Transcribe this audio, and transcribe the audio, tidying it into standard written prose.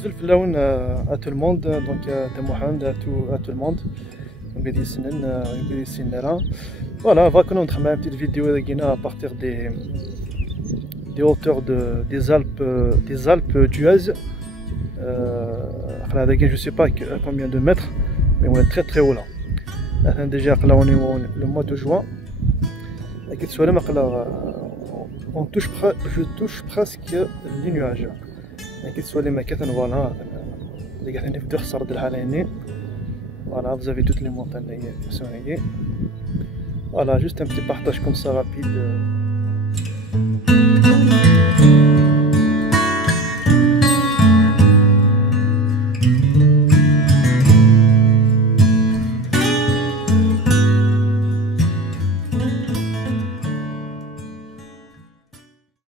Zulf Laoun à tout le monde, donc à Mohamed, à tout le monde. Voilà, on va commencer une petite vidéo à partir des hauteurs des Alpes d'Huez. Je ne sais pas à combien de mètres, mais on est très très haut là. Déjà, on est le mois de juin. Je touche presque les nuages. Voilà, vous avez toutes les montagnes qui sont ici. Voilà, juste un petit partage comme ça rapide.